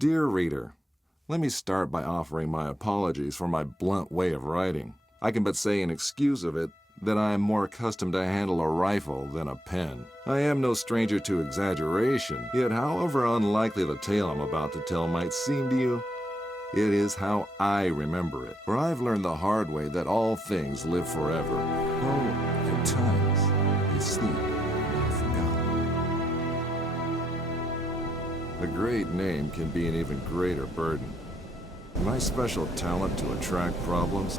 Dear reader, let me start by offering my apologies for my blunt way of writing. I can but say in excuse of it that I am more accustomed to handle a rifle than a pen. I am no stranger to exaggeration, yet however unlikely the tale I'm about to tell might seem to you, it is how I remember it. For I've learned the hard way that all things live forever. Oh, at times, you sleep and are forgotten. A great name can be an even greater burden. My special talent to attract problems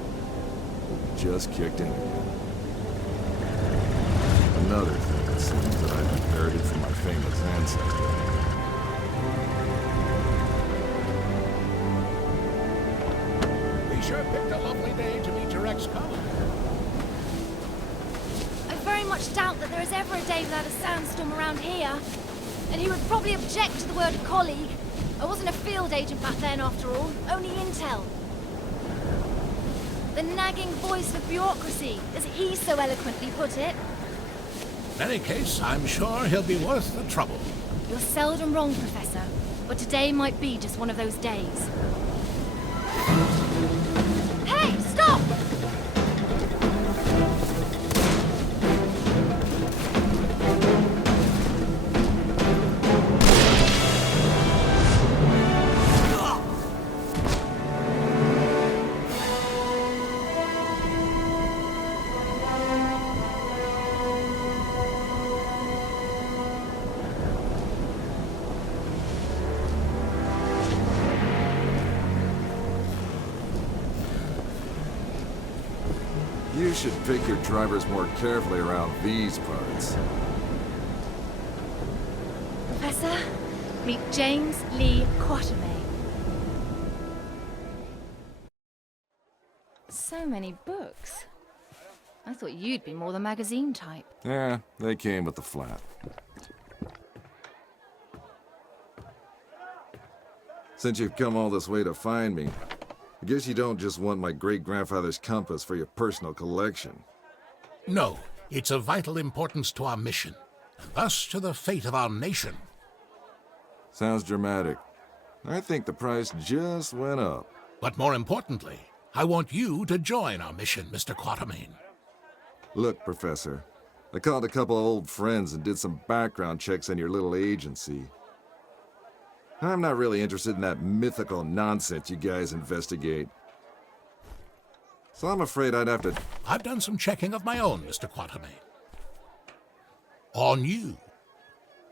just kicked in again. Another thing, it seems, that I've inherited from my famous ancestor. We sure picked a lovely day to meet your ex-colleague. I very much doubt that there is ever a day without a sandstorm around here. And he would probably object to the word colleague. I wasn't a field agent back then, after all. Only intel. The nagging voice of bureaucracy, as he so eloquently put it. In any case, I'm sure he'll be worth the trouble. You're seldom wrong, Professor. But today might be just one of those days. Hey, stop! You should pick your drivers more carefully around these parts. Professor, meet James Lee Quatermain. So many books. I thought you'd be more the magazine type. Yeah, they came with the flat. Since you've come all this way to find me, I guess you don't just want my great-grandfather's compass for your personal collection. No, it's of vital importance to our mission, and thus to the fate of our nation. Sounds dramatic. I think the price just went up. But more importantly, I want you to join our mission, Mr. Quatermain. Look, Professor, I called a couple of old friends and did some background checks on your little agency. I'm not really interested in that mythical nonsense you guys investigate. So I'm afraid I'd have to... I've done some checking of my own, Mr. Quatermain. On you.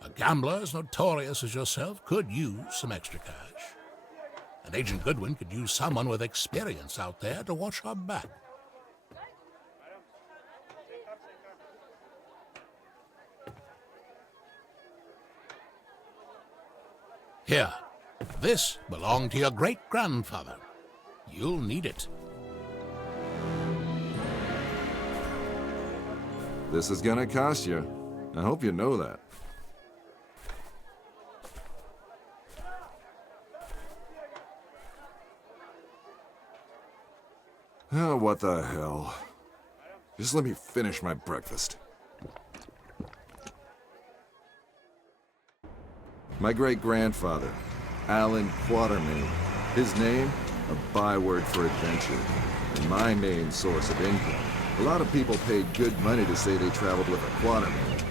A gambler as notorious as yourself could use some extra cash. And Agent Goodwin could use someone with experience out there to watch her back. Here, this belonged to your great-grandfather. You'll need it. This is gonna cost you. I hope you know that. Oh, what the hell. Just let me finish my breakfast. My great-grandfather, Alan Quatermain. His name, a byword for adventure, and my main source of income. A lot of people paid good money to say they traveled with a Quatermain.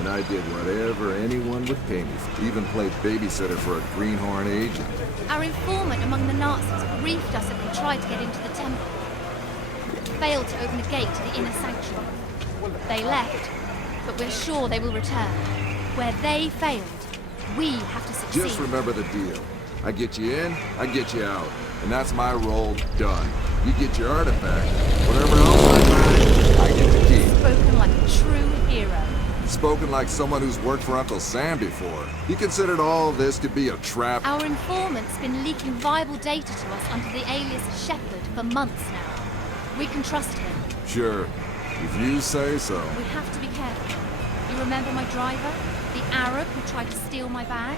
And I did whatever anyone would pay me for, even played babysitter for a greenhorn agent. Our informant among the Nazis briefed us that we tried to get into the temple. Failed to open the gate to the inner sanctuary. They left, but we're sure they will return. Where they failed, we have to succeed. Just remember the deal. I get you in, I get you out. And that's my role done. You get your artifact. Whatever else I find, I get to keep. Spoken like a true hero. Spoken like someone who's worked for Uncle Sam before. He considered all this to be a trap. Our informant's been leaking vital data to us under the alias Shepherd for months now. We can trust him. Sure, if you say so. We have to be careful. You remember my driver? The Arab who tried to steal my bag?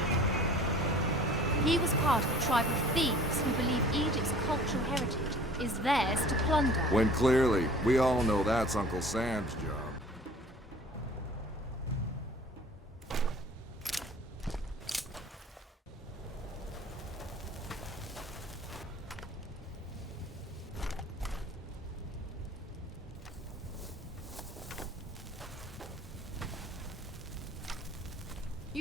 He was part of a tribe of thieves who believe Egypt's cultural heritage is theirs to plunder. When clearly, we all know that's Uncle Sam's job.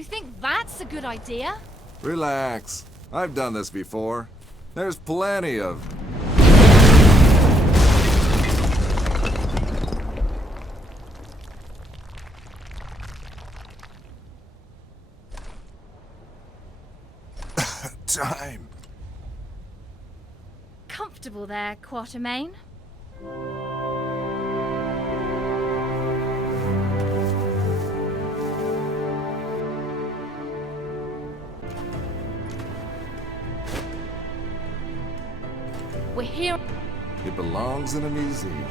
You think that's a good idea? Relax. I've done this before. There's plenty of... time. Comfortable there, Quatermain? We're here. It belongs in a museum.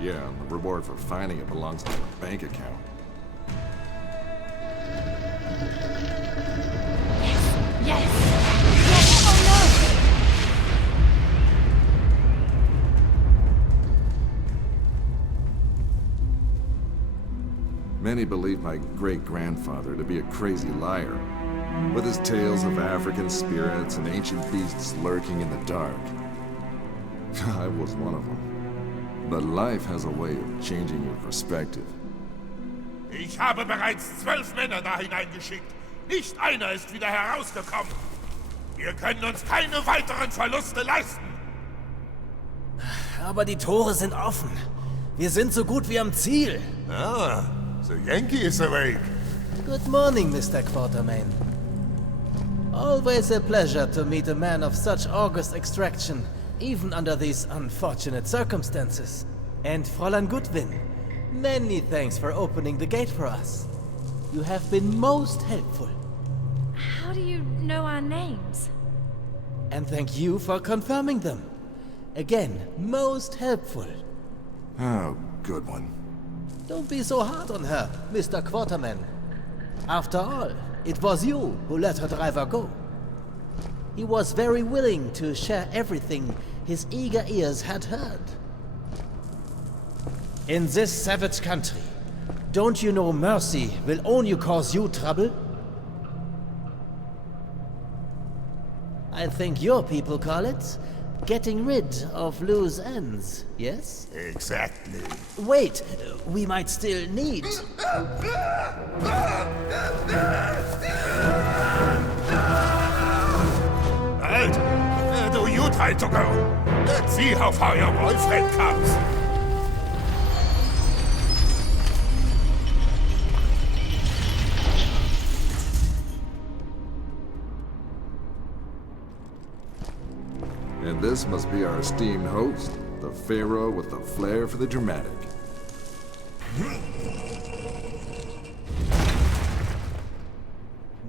Yeah, and the reward for finding it belongs in a bank account. Yes! Yes! Oh no! Many believe my great-grandfather to be a crazy liar, with his tales of African spirits and ancient beasts lurking in the dark. I was one of them. But life has a way of changing your perspective. Ich habe bereits 12 Männer da hineingeschickt. Nicht einer ist wieder herausgekommen. Wir können uns keine weiteren Verluste leisten. Aber die Tore sind offen. Wir sind so gut wie am Ziel. Ah, the Yankee is awake. Good morning, Mr. Quatermain. Always a pleasure to meet a man of such august extraction, even under these unfortunate circumstances. And Fräulein Goodwin, many thanks for opening the gate for us. You have been most helpful. How do you know our names? And thank you for confirming them. Again, most helpful. Oh, good one. Don't be so hard on her, Mr. Quatermain. After all, it was you who let her driver go. He was very willing to share everything his eager ears had heard. In this savage country, don't you know mercy will only cause you trouble? I think your people call it getting rid of loose ends, yes? Exactly. Wait, we might still need... Halt! Where do you try to go? Let's see how far your boyfriend comes. And this must be our esteemed host, the Pharaoh with the flair for the dramatic.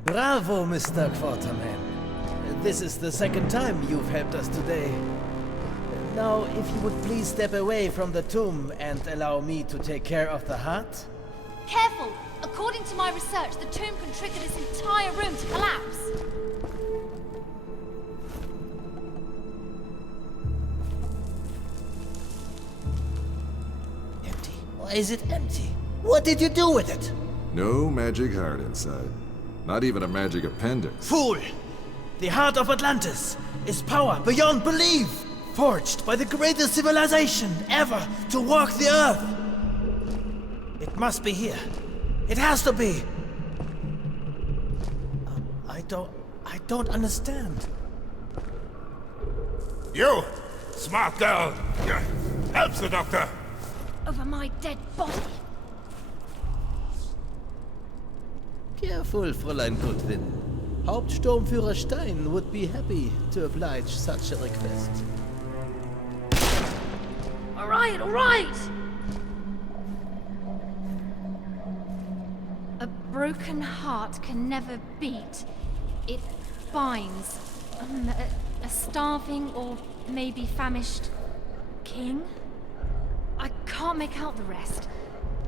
Bravo, Mr. Quatermain. This is the second time you've helped us today. Now, if you would please step away from the tomb and allow me to take care of the heart. Careful! According to my research, the tomb can trigger this entire room to collapse. Empty? Why is it empty? What did you do with it? No magic heart inside. Not even a magic appendix. Fool! The heart of Atlantis is power beyond belief, forged by the greatest civilization ever to walk the earth. It must be here. It has to be. I don't understand. You, smart girl. Help the doctor. Over my dead body. Careful, Fräulein Goodwin. Hauptsturmführer Stein would be happy to oblige such a request. All right, all right! A broken heart can never beat. It binds. A starving or maybe famished king? I can't make out the rest.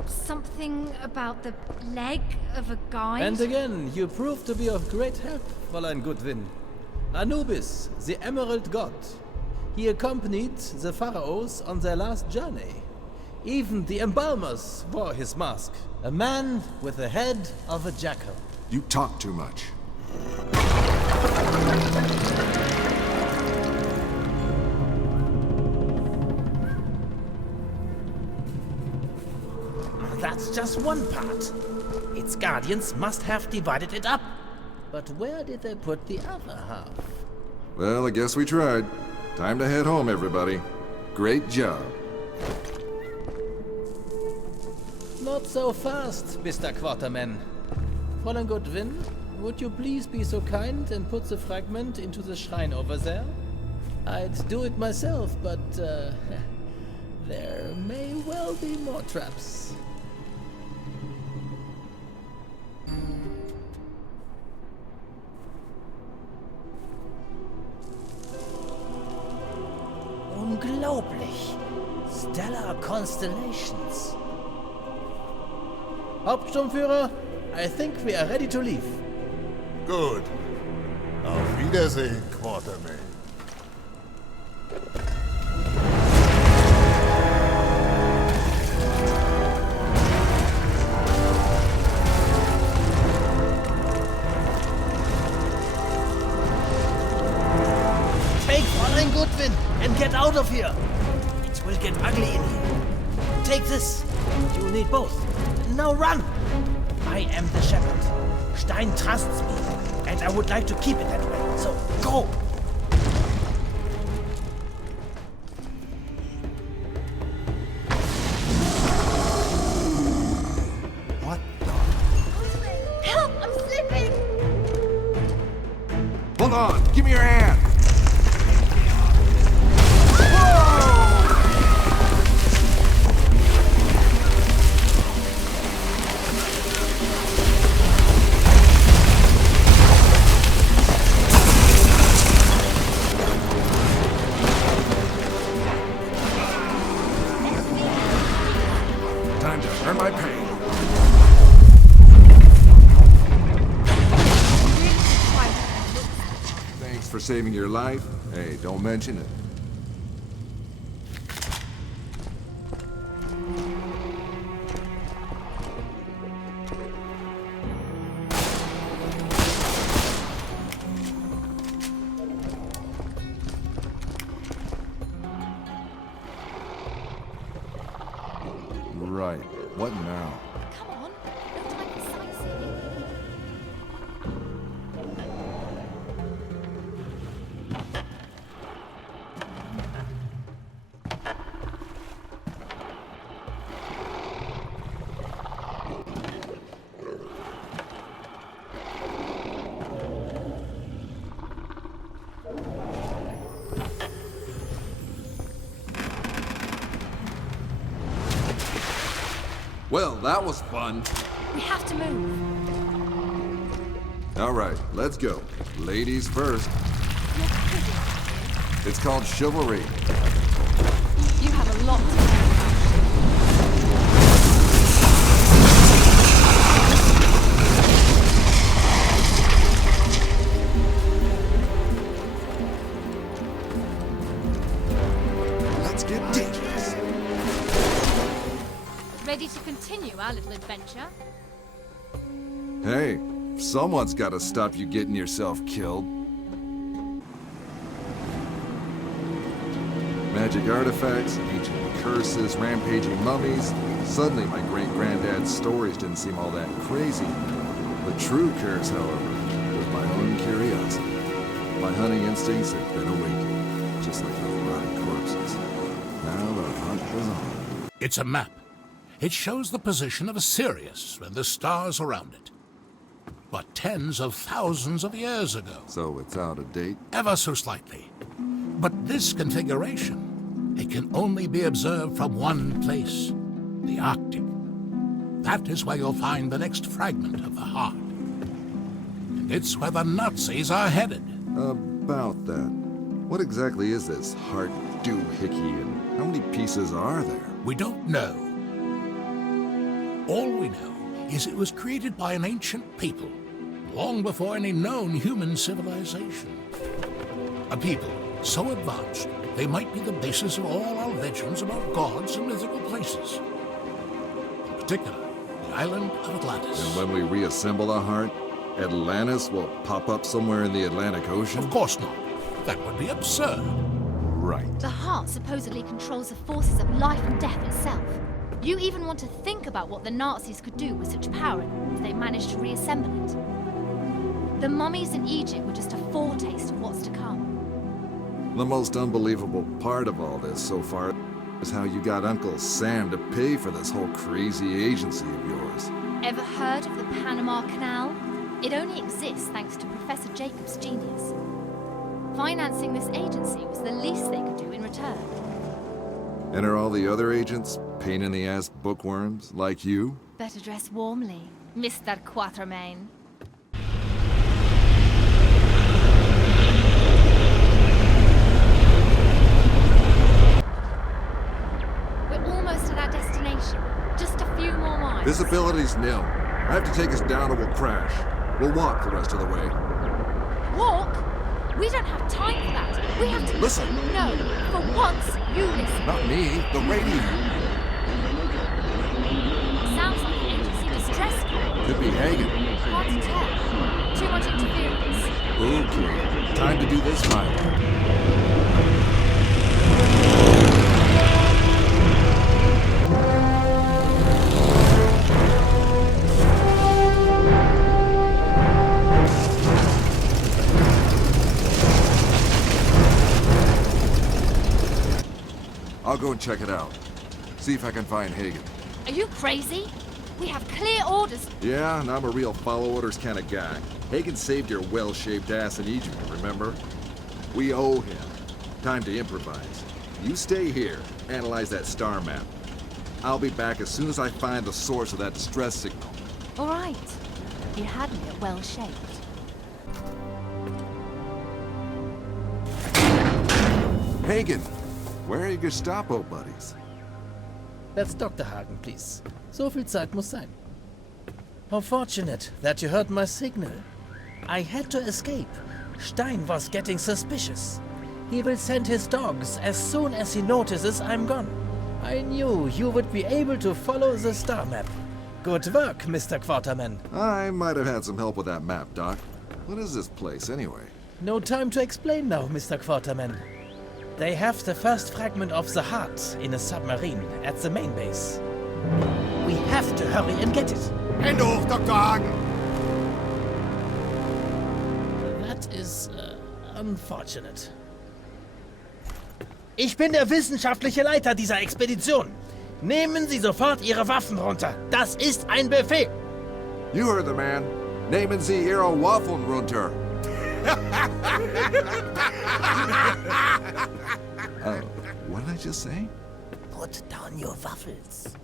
Something about the leg of a guide? And again, you prove to be of great help, Fräulein Goodwin. Anubis, the Emerald God. He accompanied the pharaohs on their last journey. Even the embalmers wore his mask. A man with the head of a jackal. You talk too much. That's just one part. its guardians must have divided it up. But where did they put the other half? Well, I guess we tried. Time to head home, everybody. Great job. Not so fast, Mr. Quarterman. Fräulein Goodwin, would you please be so kind and put the fragment into the shrine over there? I'd do it myself, but there may well be more traps. Unglaublich! Stellar constellations. Hauptsturmführer, I think we are ready to leave. Gut. Auf Wiedersehen, Quarterman. Take Fräulein Goodwin and get out of here. It will get ugly in here. Take this. You need both. Now run. I am the shepherd. Stein trusts me, and I would like to keep it that way. So go. What the? Help! I'm slipping! Hold on! Give me your hand! Time to earn my pay. Thanks for saving your life. Hey, don't mention it. Right. What now? Come on, no time for sightseeing. Well, that was fun. We have to move. All right, let's go. Ladies first. You're kidding. It's called chivalry. You have a lot to learn. Let's get dangerous. Ready to continue our little adventure? Hey, someone's got to stop you getting yourself killed. Magic artifacts, ancient curses, rampaging mummies. Suddenly my great-granddad's stories didn't seem all that crazy. The true curse, however, was my own curiosity. My hunting instincts had been awakened, just like those rotting corpses. Now the hunt was on. It's a map. It shows the position of Sirius and the stars around it. But tens of thousands of years ago. So it's out of date? Ever so slightly. But this configuration, it can only be observed from one place, the Arctic. That is where you'll find the next fragment of the heart. And it's where the Nazis are headed. About that. What exactly is this heart doohickey, and how many pieces are there? We don't know. All we know is it was created by an ancient people, long before any known human civilization. A people so advanced they might be the basis of all our legends about gods and mythical places. In particular, the island of Atlantis. And when we reassemble a heart, Atlantis will pop up somewhere in the Atlantic Ocean? Of course not. That would be absurd. Right. The heart supposedly controls the forces of life and death itself. You even want to think about what the Nazis could do with such power if they managed to reassemble it. The mummies in Egypt were just a foretaste of what's to come. The most unbelievable part of all this so far is how you got Uncle Sam to pay for this whole crazy agency of yours. Ever heard of the Panama Canal? It only exists thanks to Professor Jacob's genius. Financing this agency was the least they could do in return. And are all the other agents pain-in-the-ass bookworms like you? Better dress warmly, Mr. Quatermain. We're almost at our destination. Just a few more miles. Visibility's nil. I have to take us down or we'll crash. We'll walk the rest of the way. Walk? We don't have time for that. We have to... Listen. No. For once, you listen. Not me, the radio. Sounds like an agency distress call. Could be Hagen. Hard to tell. Too much interference. Okay, time to do this my way. I'll go and check it out. See if I can find Hagen. Are you crazy? We have clear orders. Yeah, and I'm a real follow orders kind of guy. Hagen saved your well-shaped ass in Egypt, remember? We owe him. Time to improvise. You stay here, analyze that star map. I'll be back as soon as I find the source of that distress signal. All right. You had me at well-shaped. Hagen, where are your Gestapo buddies? That's Dr. Hagen, please. So viel Zeit muss sein. How fortunate that you heard my signal. I had to escape. Stein was getting suspicious. He will send his dogs as soon as he notices I'm gone. I knew you would be able to follow the star map. Good work, Mr. Quaterman. I might have had some help with that map, Doc. What is this place, anyway? No time to explain now, Mr. Quaterman. They have the first fragment of the heart in a submarine at the main base. We have to hurry and get it. Hände hoch, Dr. Hagen! That is unfortunate. Ich bin der wissenschaftliche Leiter dieser Expedition. Nehmen Sie sofort Ihre Waffen runter. Das ist ein Befehl. You heard the man. Nehmen Sie Ihre Waffen runter. What did I just say? Put down your waffles.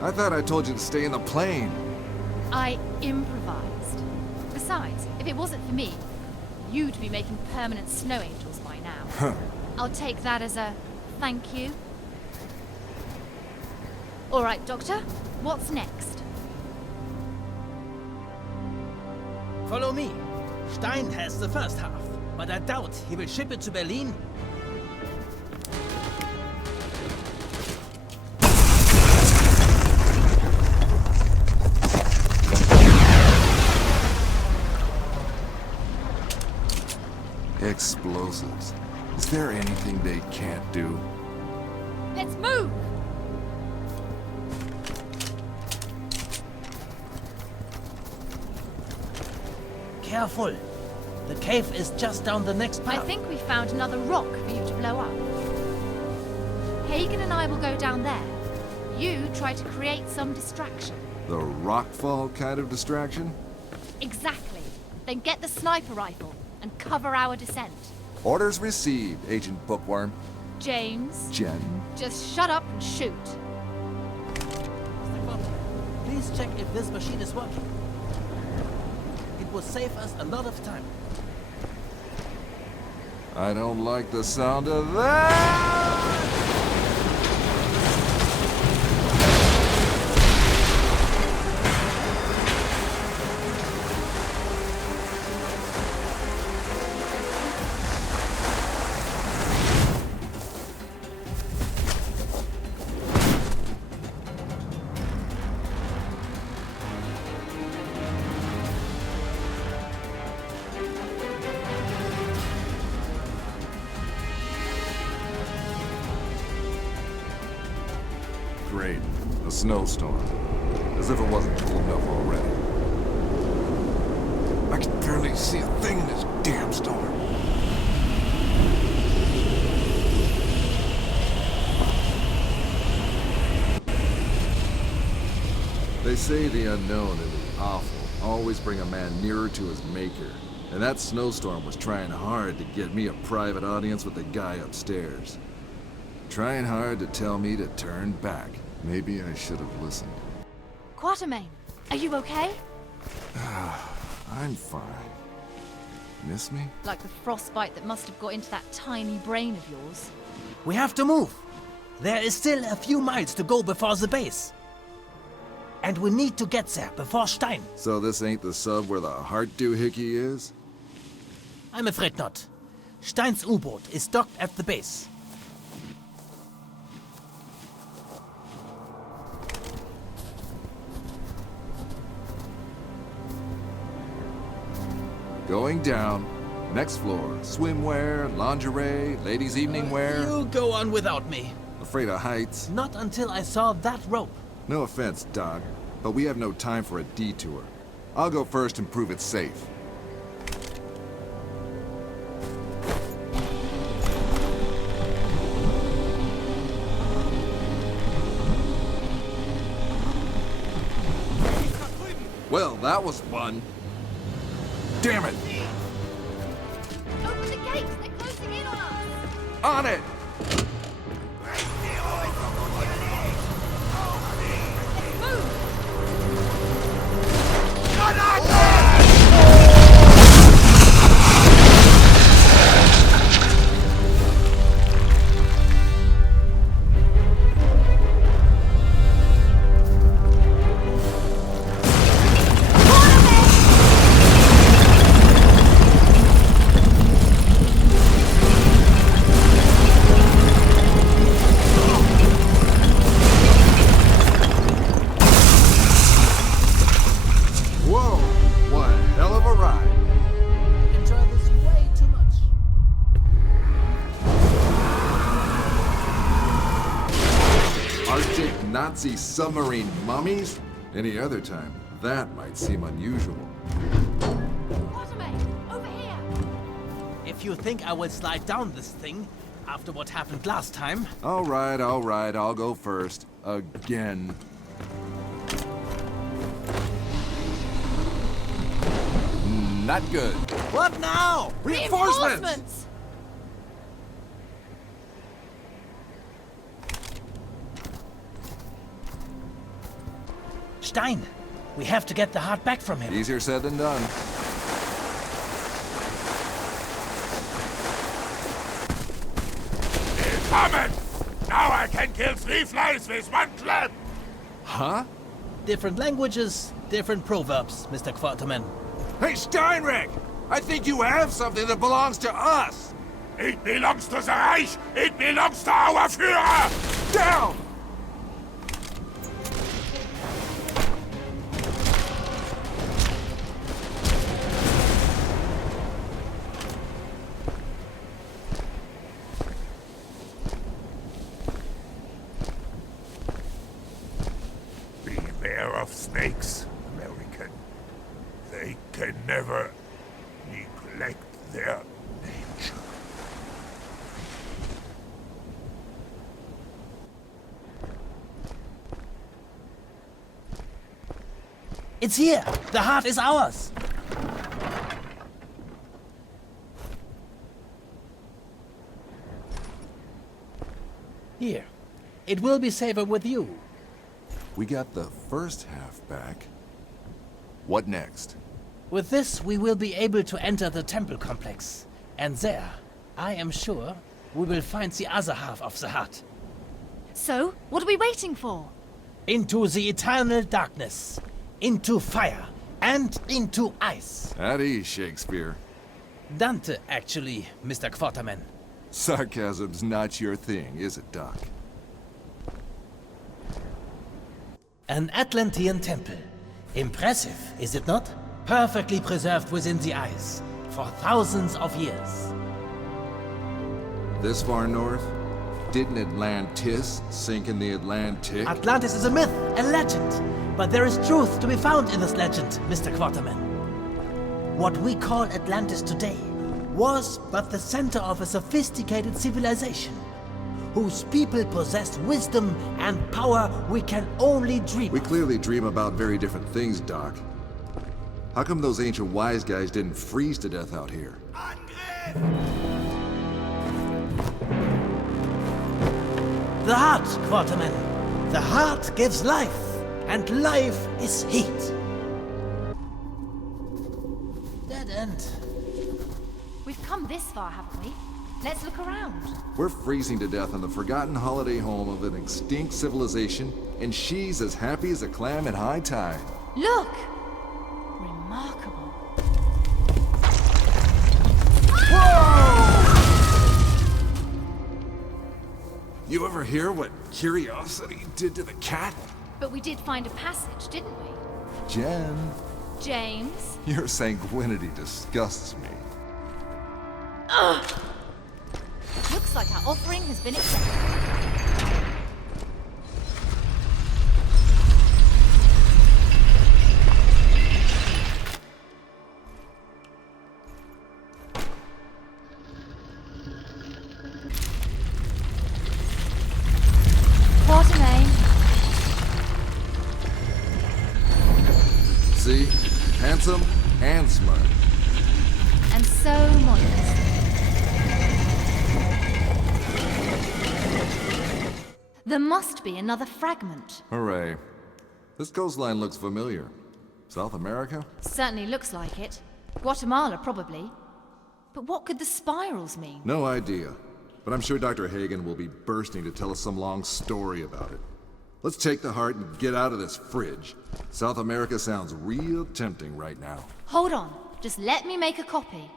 I thought I told you to stay in the plane. I improvised. Besides, if it wasn't for me, you'd be making permanent snow angels by now. I'll take that as a thank you. All right, Doctor, what's next? Follow me. Stein has the first half, but I doubt he will ship it to Berlin. Explosives. Is there anything they can't do? Let's move! Careful. The cave is just down the next I path. think we found another rock for you to blow up. Hagen and I will go down there. You try to create some distraction. The rockfall kind of distraction? Exactly. Then get the sniper rifle and cover our descent. Orders received, Agent Bookworm. James, Jen. just shut up and shoot. Mr. Quaterman, please check if this machine is working. It will save us a lot of time. I don't like the sound of that! a snowstorm. As if it wasn't cool enough already. I can barely see a thing in this damn storm. They say the unknown and the awful always bring a man nearer to his maker. And that snowstorm was trying hard to get me a private audience with the guy upstairs. Trying hard to tell me to turn back. Maybe I should have listened. Quatermain, are you okay? I'm fine. Miss me? Like the frostbite that must have got into that tiny brain of yours. We have to move. There is still a few miles to go before the base. And we need to get there before Stein. So this ain't the sub where the heart doohickey is? I'm afraid not. Stein's U-boat is docked at the base. Going down. Next floor. Swimwear, lingerie, ladies' evening wear. You go on without me. Afraid of heights? Not until I saw that rope. No offense, Doc, but we have no time for a detour. I'll go first and prove it's safe. Well, that was fun. Damn it! Open the gates! They're closing in on us! On it! Whoa! What a hell of a ride! Enjoy this way too much. Arctic Nazi submarine mummies? Any other time, that might seem unusual. Quatermain, over here! If you think I will slide down this thing after what happened last time, All right, I'll go first. Again. Not good. what now? Reinforcements! Stein, we have to get the heart back from him. Easier said than done. Willkommen! Now I can kill 3 flies with 1 clap! Huh? Different languages, different proverbs, Mr. Quatermain. Hey, Steinreck! I think you have something that belongs to us! It belongs to the Reich! It belongs to our Führer! Down! Beware of snakes, American. They can never neglect their nature. It's here! The heart is ours! Here. It will be safer with you. We got the first half back. What next? With this, we will be able to enter the temple complex. And there, I am sure, we will find the other half of the heart. So, what are we waiting for? Into the eternal darkness. Into fire. And into ice. At ease, Shakespeare. Dante, actually, Mr. Quatermain. Sarcasm's not your thing, is it, Doc? An Atlantean temple. Impressive, is it not? Perfectly preserved within the ice. For thousands of years. This far north? Didn't Atlantis sink in the Atlantic? Atlantis is a myth, a legend. But there is truth to be found in this legend, Mr. Quarterman. What we call Atlantis today was but the center of a sophisticated civilization, whose people possessed wisdom and power we can only dream We of. clearly dream about very different things, Doc. How come those ancient wise guys didn't freeze to death out here? The heart, Quarterman. The heart gives life, and life is heat. Dead end. We've come this far, haven't we? Let's look around. We're freezing to death in the forgotten holiday home of an extinct civilization, and she's as happy as a clam at high tide. Look! Remarkable. You ever hear what curiosity did to the cat? But we did find a passage, didn't we? Jen, James? your sanguinity disgusts me. Looks like our offering has been accepted. Quartermain. See? Handsome and smart. And so modest. There must be another fragment. Hooray. This coastline looks familiar. South America? Certainly looks like it. Guatemala, probably. But what could the spirals mean? No idea. But I'm sure Dr. Hagen will be bursting to tell us some long story about it. Let's take the heart and get out of this fridge. South America sounds real tempting right now. Hold on. Just let me make a copy.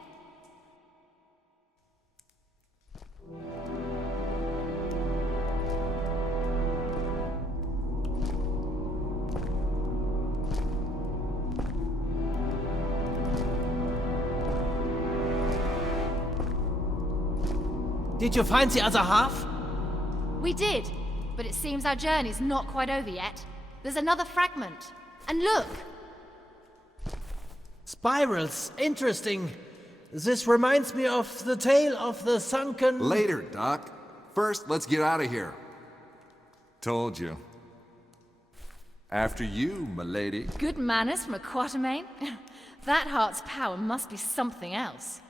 Did you find the other half? We did, but it seems our journey's not quite over yet. There's another fragment. And look! Spirals. Interesting. This reminds me of the tale of the sunken... Later, Doc. First, let's get out of here. Told you. After you, m'lady. Good manners from a Quatermain? That heart's power must be something else.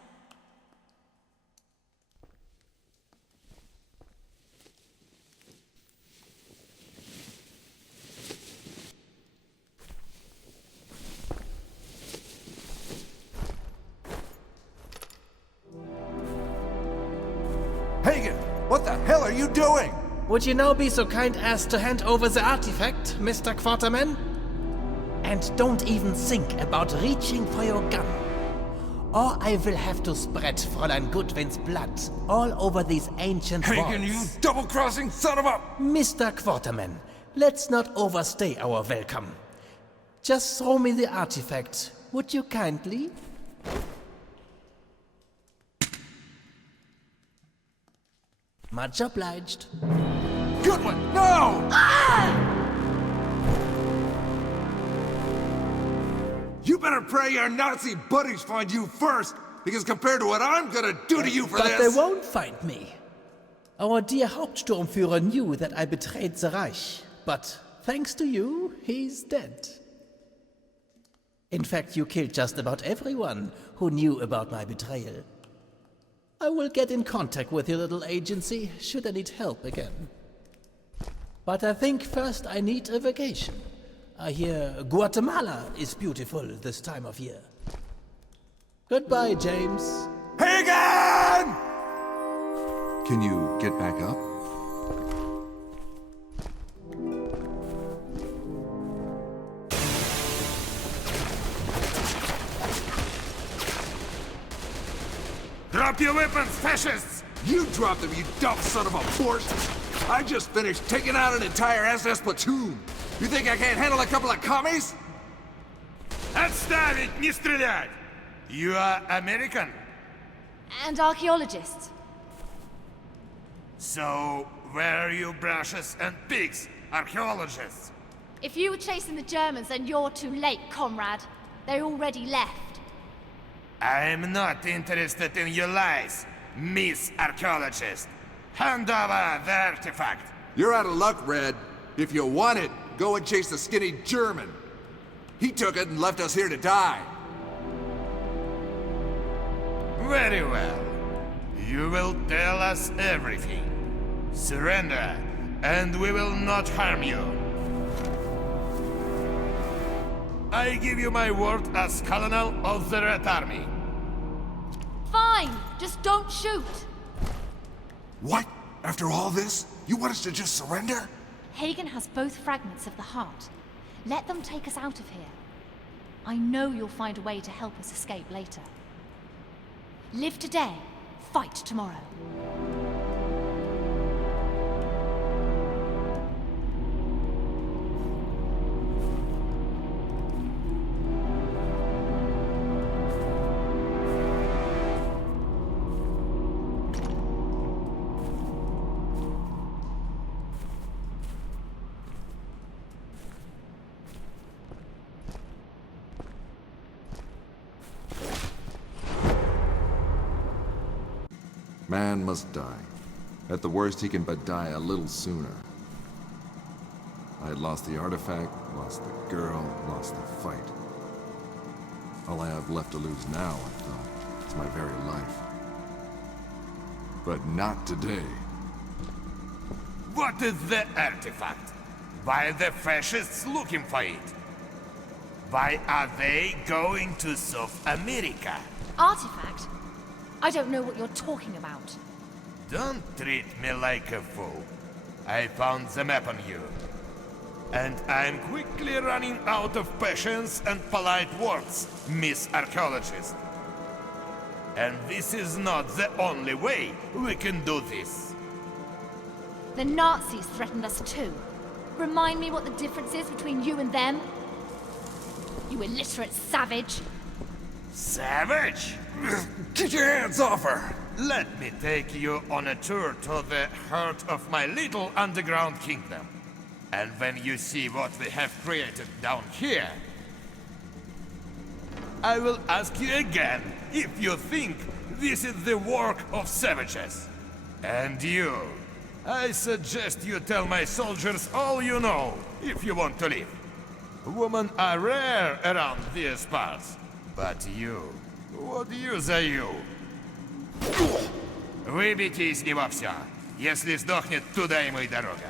Hagen, what the hell are you doing? Would you now be so kind as to hand over the artifact, Mr. Quarterman? And don't even think about reaching for your gun. Or I will have to spread Fräulein Goodwin's blood all over these ancient Hagen, you walls. double-crossing son of a... Mr. Quarterman, let's not overstay our welcome. Just throw me the artifact, would you kindly? Much obliged. Good one! No! You better pray your Nazi buddies find you first, because compared to what I'm gonna do to you for But this... they won't find me. Our dear Hauptsturmführer knew that I betrayed the Reich, but thanks to you, he's dead. In fact, you killed just about everyone who knew about my betrayal. I will get in contact with your little agency should I need help again. But I think first I need a vacation. I hear Guatemala is beautiful this time of year. Goodbye, James. Hagen! Can you get back up? Drop your weapons, fascists! You dropped them, you dumb son of a Porsche! I just finished taking out an entire SS platoon! You think I can't handle a couple of commies? Отставить, не стрелять! You are American? And archaeologists. So, Where are you, brushes and pigs, archaeologists? If you were chasing the Germans, then you're too late, comrade. They already left. I'm not interested in your lies, Miss Archaeologist. Hand over the artifact. You're out of luck, Red. If you want it, go and chase the skinny German. He took it and left us here to die. Very well. You will tell us everything. Surrender, and we will not harm you. I give you my word as Colonel of the Red Army. Fine, just don't shoot. What? After all this? You want us to just surrender? Hagen has both fragments of the heart. Let them take us out of here. I know you'll find a way to help us escape later. Live today, fight tomorrow. Man must die. At the worst, he can but die a little sooner. I had lost the artifact, lost the girl, lost the fight. All I have left to lose now, I thought, is my very life. But not today. What is the artifact? Why are the fascists looking for it? Why are they going to South America? Artifact? I don't know what you're talking about. Don't treat me like a fool. I found the map on you. And I'm quickly running out of patience and polite words, Miss Archaeologist. And this is not the only way we can do this. The Nazis threatened us too. Remind me what the difference is between you and them? You illiterate savage. Savage? Get your hands off her! Let me take you on a tour to the heart of my little underground kingdom. And when you see what we have created down here, I will ask you again if you think this is the work of savages. And you, I suggest you tell my soldiers all you know if you want to live. Women are rare around these parts, but you, what use are you? Выбейте из него все. Если сдохнет, туда ему и дорога.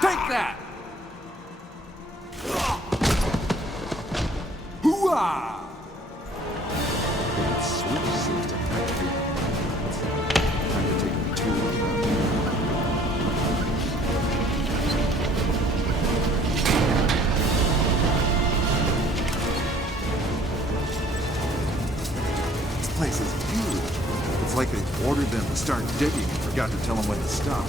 Take that! Hooah! That switch seems to activate the time to take the two of them. This place is huge. It's like they ordered them to start digging and forgot to tell them when to stop.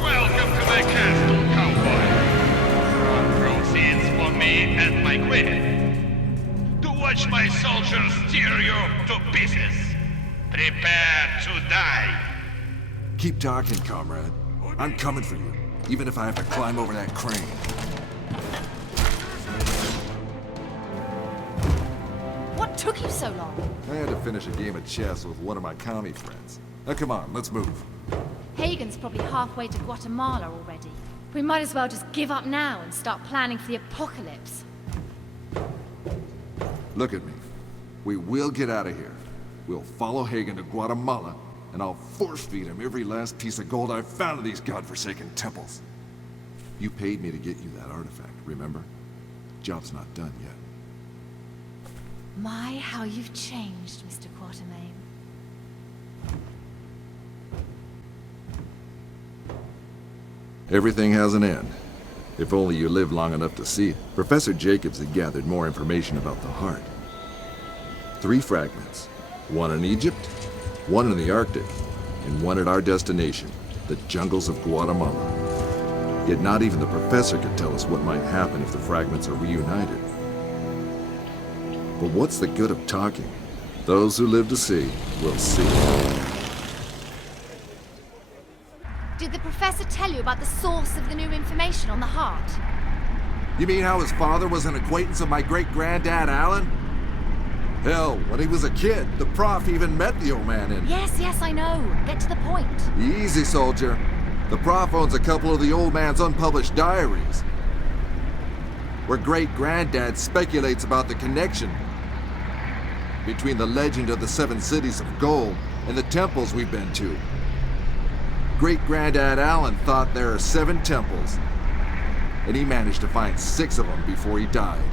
Welcome to my castle, cowboy. From proceeds for me and my queen. To watch my soldiers tear you to pieces. Prepare to die. Keep talking, comrade. I'm coming for you, even if I have to climb over that crane. What took you so long? I had to finish a game of chess with one of my commie friends. Now come on, let's move. Hagen's probably halfway to Guatemala already. We might as well just give up now and start planning for the apocalypse. Look at me. We will get out of here. We'll follow Hagen to Guatemala, and I'll force-feed him every last piece of gold I've found in these godforsaken temples. You paid me to get you that artifact, remember? Job's not done yet. My, how you've changed, Mr. Quatermain. Everything has an end. If only you live long enough to see it. Professor Jacobs had gathered more information about the heart. 3 fragments. 1 in Egypt, 1 in the Arctic, and 1 at our destination, the jungles of Guatemala. Yet not even the professor could tell us what might happen if the fragments are reunited. But what's the good of talking? Those who live to see will see. Did the professor tell you about the source of the new information on the heart? You mean how his father was an acquaintance of my great-granddad Alan? Hell, when he was a kid, the prof even met the old man in... Yes, I know. Get to the point. Easy, soldier. The prof owns a couple of the old man's unpublished diaries, where great-granddad speculates about the connection between the legend of the 7 cities of gold and the temples we've been to. Great-granddad Alan thought there are 7 temples, and he managed to find 6 of them before he died.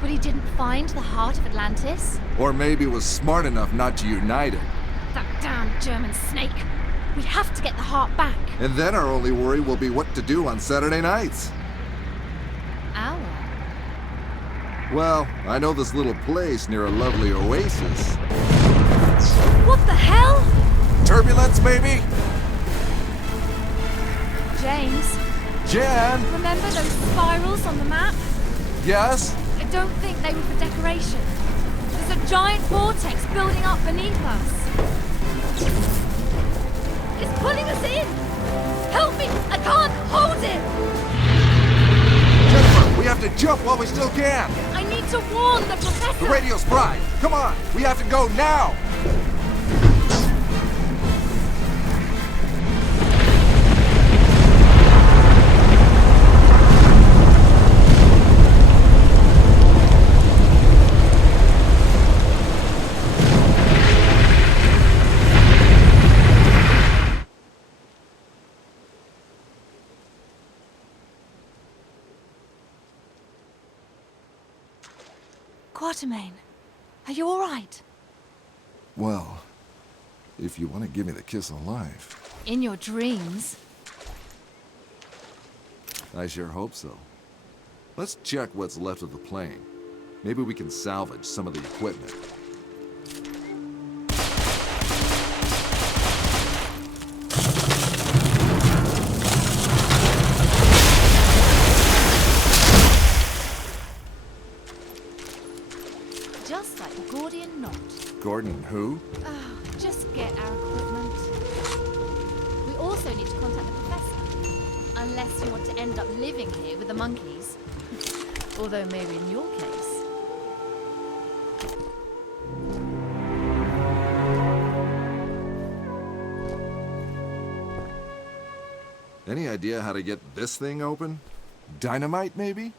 But he didn't find the heart of Atlantis? Or maybe was smart enough not to unite it. That damn German snake. We have to get the heart back. And then our only worry will be what to do on Saturday nights. Our? Well, I know this little place near a lovely oasis. What the hell? Turbulence, baby? James, Jan? remember those spirals on the map? Yes? I don't think they were for decoration. There's a giant vortex building up beneath us. It's pulling us in! Help me! I can't hold it! Jennifer, we have to jump while we still can! I need to warn the professor! The radio's fried! Come on! We have to go now! Quatermain, are you all right? Well, if you want to give me the kiss of life. In your dreams. I sure hope so. Let's check what's left of the plane. Maybe we can salvage some of the equipment. Just like the Gordian knot. Gordon, who? Oh, just get our equipment. We also need to contact the professor. Unless you want to end up living here with the monkeys. Although maybe in your case. Any idea how to get this thing open? Dynamite, maybe?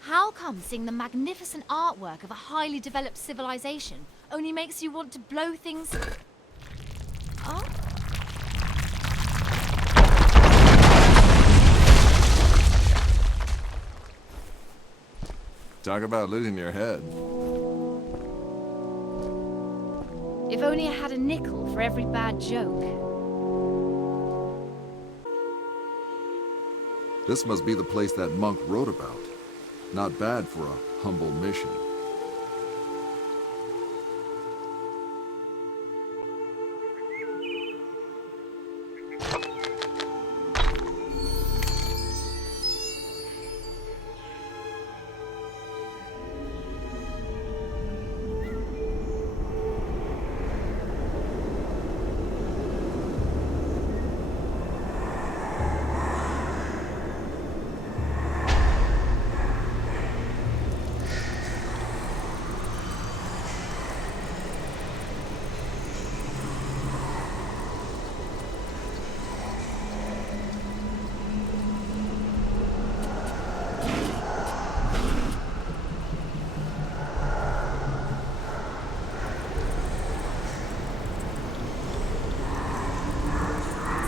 How come seeing the magnificent artwork of a highly developed civilization only makes you want to blow things... Oh? Talk about losing your head. If only I had a nickel for every bad joke. This must be the place that monk wrote about. Not bad for a humble mission.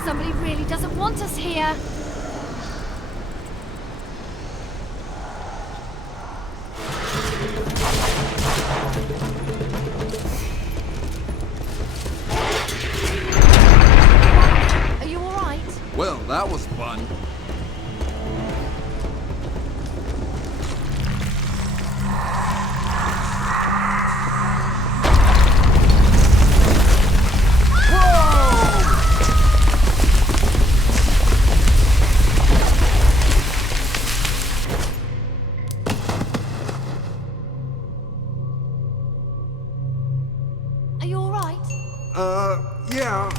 Somebody really doesn't want us here. Are you all right? Well, that was fun. Yeah.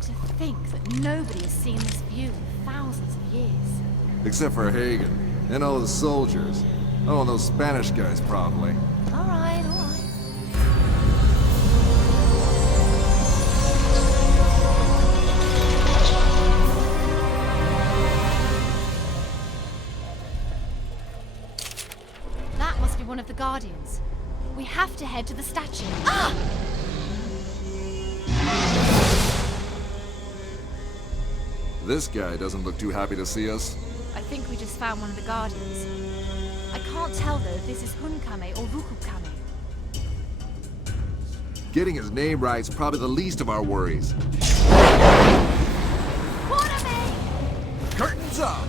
To think that nobody has seen this view in thousands of years. Except for Hagen and all the soldiers. Oh, and those Spanish guys, probably. All right, all right. That must be one of the Guardians. We have to head to the statue. Ah! This guy doesn't look too happy to see us. I think we just found one of the Guardians. I can't tell though if this is Hunkame or Rukukame. Getting his name right is probably the least of our worries. Waname! Curtains up!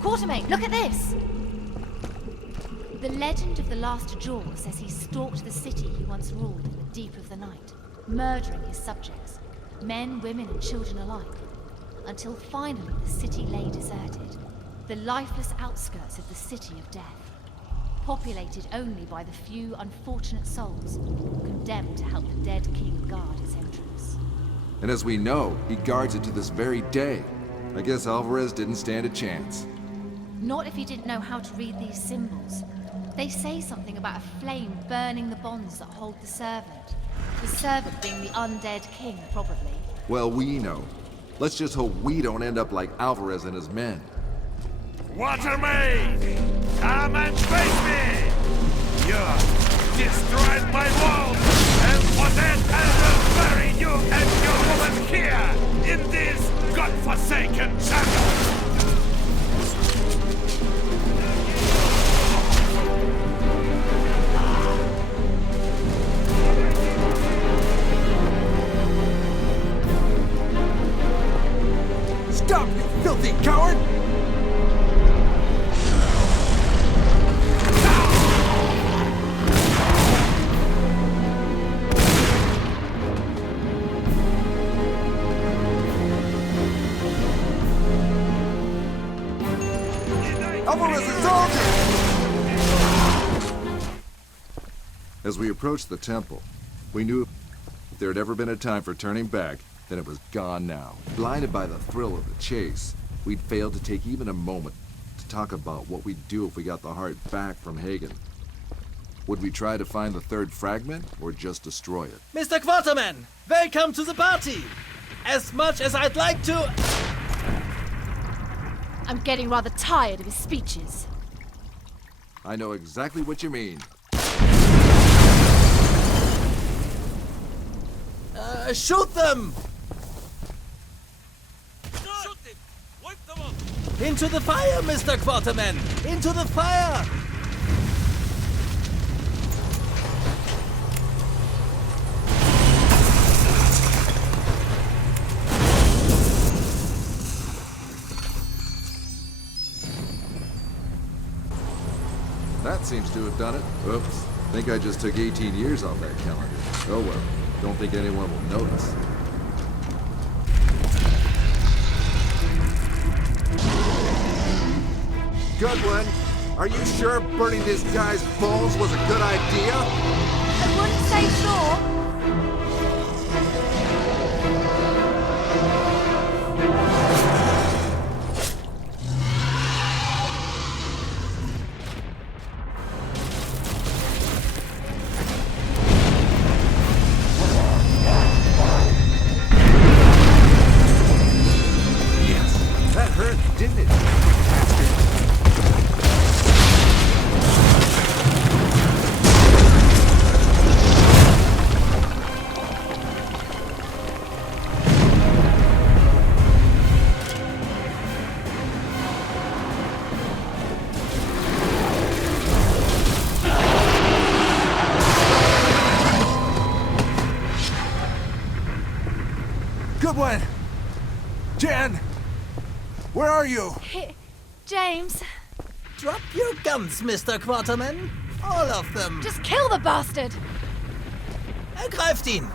Quartermain, look at this! The legend of the Last Jaw says he stalked the city he once ruled in the deep of the night, murdering his subjects, men, women, and children alike, until finally the city lay deserted, the lifeless outskirts of the City of Death, populated only by the few unfortunate souls condemned to help the dead king guard its entrance. And as we know, he guards it to this very day. I guess Alvarez didn't stand a chance. Not if he didn't know how to read these symbols. They say something about a flame burning the bonds that hold the servant. The servant being the undead king, probably. Well, we know. Let's just hope we don't end up like Alvarez and his men. Watermaid! Come and face me! You destroyed my walls, and for that I will bury you and your woman here, in this godforsaken jungle! Stop, you filthy coward! Alvarez's soldiers! As we approached the temple, we knew if there had ever been a time for turning back, then it was gone now. Blinded by the thrill of the chase, we'd failed to take even a moment to talk about what we'd do if we got the heart back from Hagen. Would we try to find the third fragment, or just destroy it? Mr. Quarterman, welcome to the party! As much as I'd like to... I'm getting rather tired of his speeches. I know exactly what you mean. Shoot them! Into the fire, Mr. Quarterman! Into the fire! That seems to have done it. Oops. Think I just took 18 years off that calendar. Oh well. Don't think anyone will notice. Goodwin, are you sure burning this guy's bones was a good idea? I wouldn't say sure. Yes, that hurt, didn't it? Bastard. Goodwin! Jan! Where are you? James, Drop your guns, Mr. Quarterman! All of them! just kill the bastard! Ergreift ihn!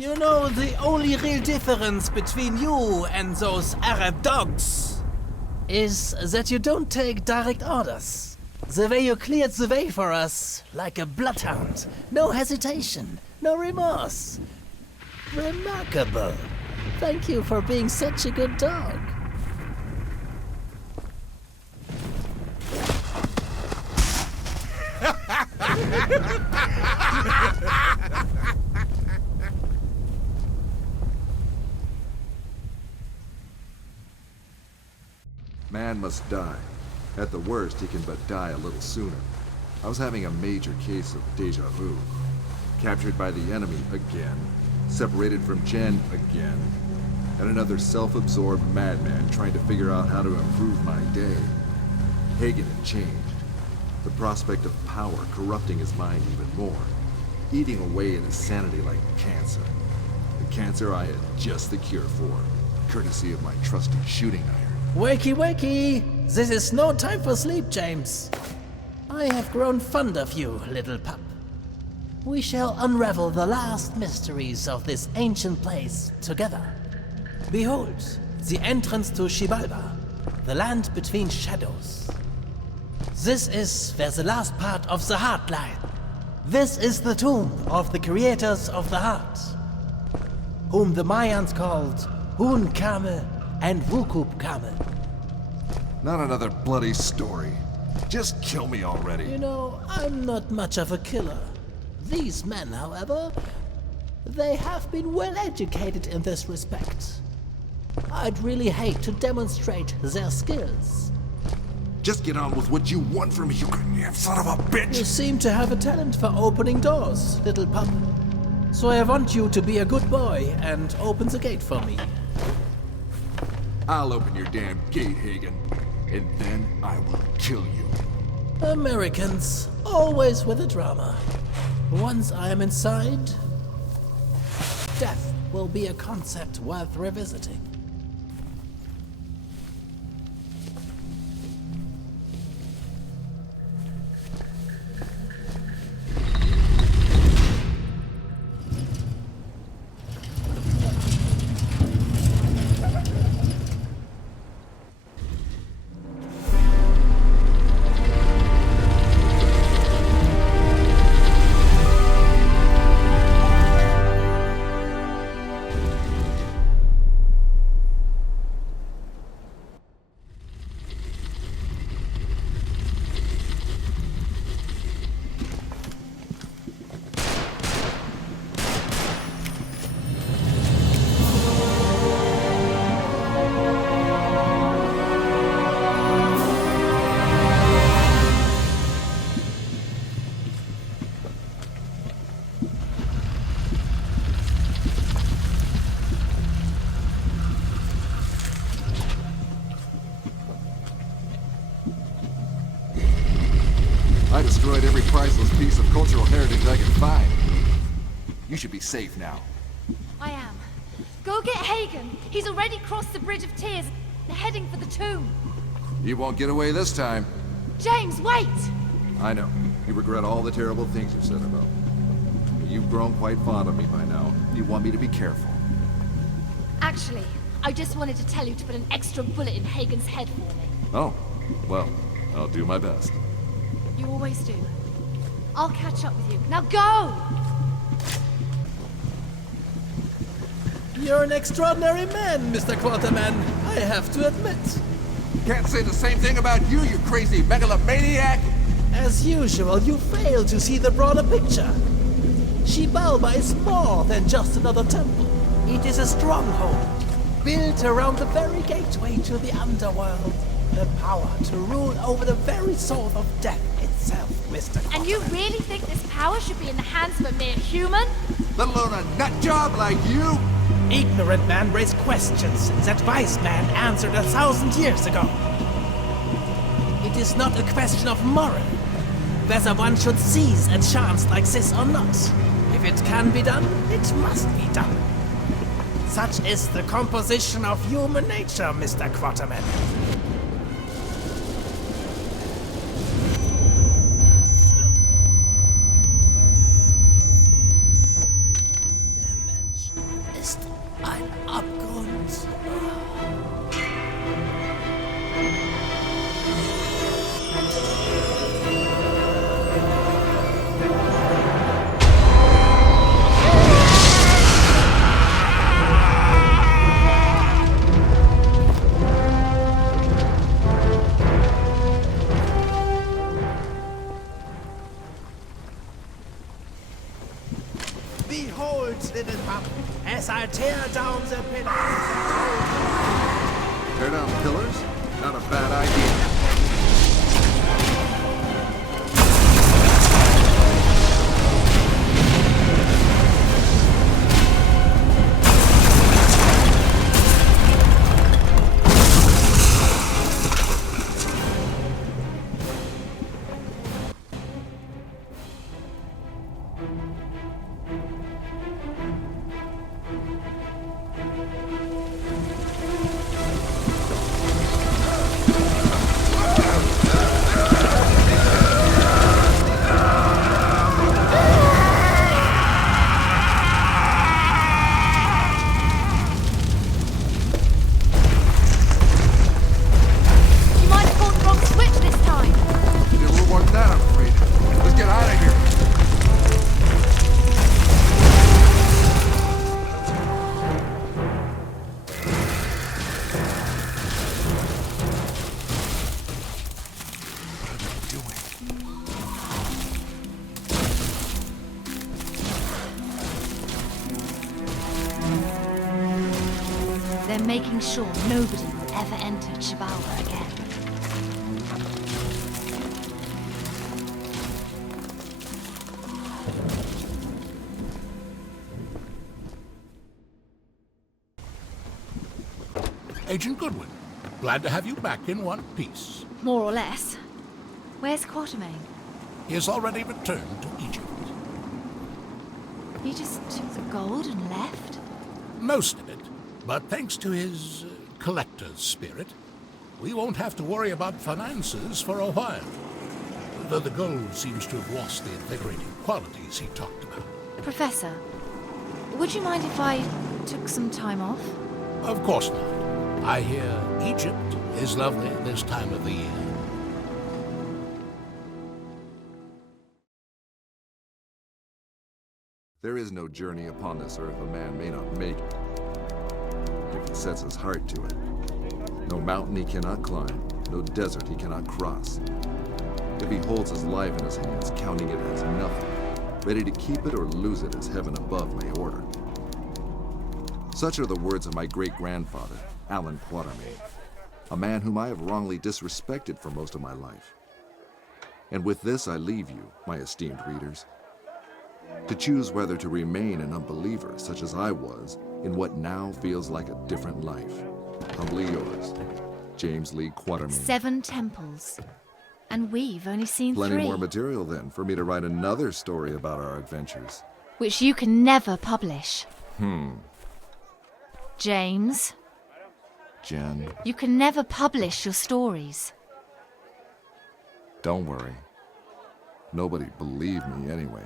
You know, the only real difference between you and those Arab dogs is that you don't take direct orders. The way you cleared the way for us, like a bloodhound. No hesitation, no remorse. Remarkable. Thank you for being such a good dog. Man must die. At the worst, he can but die a little sooner. I was having a major case of deja vu. Captured by the enemy again. Separated from Jen again. And another self-absorbed madman trying to figure out how to improve my day. Hagen had changed. The prospect of power corrupting his mind even more. Eating away at his sanity like cancer. The cancer I had just the cure for. Courtesy of my trusty shooting iron. Wakey, wakey! This is no time for sleep, James. I have grown fond of you, little pup. We shall unravel the last mysteries of this ancient place together. Behold, the entrance to Xibalba, the land between shadows. This is where the last part of the heart lies. This is the tomb of the creators of the heart, whom the Mayans called Hun Kame and Wukub Kame. Not another bloody story. Just kill me already. You know, I'm not much of a killer. These men, however, they have been well educated in this respect. I'd really hate to demonstrate their skills. Just get on with what you want from me, you goddamn son of a You bitch! seem to have a talent for opening doors, little pup. So I want you to be a good boy and open the gate for me. I'll open your damn gate, Hagen. And then I will kill you. Americans, always with the drama. Once I am inside, death will be a concept worth revisiting. I destroyed every priceless piece of cultural heritage I could find. You should be safe now. I am. Go get Hagen. He's already crossed the Bridge of Tears. They're heading for the tomb. You won't get away this time. James, wait! I know. You regret all the terrible things you said about me. You've grown quite fond of me by now. You want me to be careful. Actually, I just wanted to tell you to put an extra bullet in Hagen's head for me. Oh, well, I'll do my best. You always do. I'll catch up with you. Now go! You're an extraordinary man, Mr. Quarterman, I have to admit. Can't say the same thing about you, you crazy megalomaniac! As usual, you fail to see the broader picture. Xibalba is more than just another temple. It is a stronghold, built around the very gateway to the underworld. The power to rule over the very soul of death itself, Mr. And you really think this power should be in the hands of a mere human? Let alone a nut job like you! Ignorant man raised questions that wise man answered 1,000 years ago. It is not a question of moral, whether one should seize a chance like this or not. If it can be done, it must be done. Such is the composition of human nature, Mr. Quarterman. Damn man. little pup, as I tear down the pillars. Tear down pillars? Not a bad idea. You might have pulled the wrong switch this time. Did a little more than that, I'm afraid. Let's get out of here. They're making sure nobody will ever enter Chivalra again. Agent Goodwin, glad to have you back in one piece. More or less. Where's Quatermain? He has already returned to Egypt. He just took the gold and left? Most of it, but thanks to his collector's spirit, we won't have to worry about finances for a while. Though the gold seems to have lost the invigorating qualities he talked about. Professor, would you mind if I took some time off? Of course not. I hear Egypt is lovely this time of the year. There is no journey upon this earth a man may not make it, if he sets his heart to it. No mountain he cannot climb, no desert he cannot cross. If he holds his life in his hands, counting it as nothing, ready to keep it or lose it as heaven above may order. Such are the words of my great-grandfather, Alan Quatermain, a man whom I have wrongly disrespected for most of my life. And with this I leave you, my esteemed readers, to choose whether to remain an unbeliever such as I was in what now feels like a different life. Humbly yours, James Lee Quatermain. 7 temples. And we've only seen Plenty 3. more material then for me to write another story about our adventures. Which you can never publish. James, Jen, you can never publish your stories. don't worry. Nobody believed me anyway.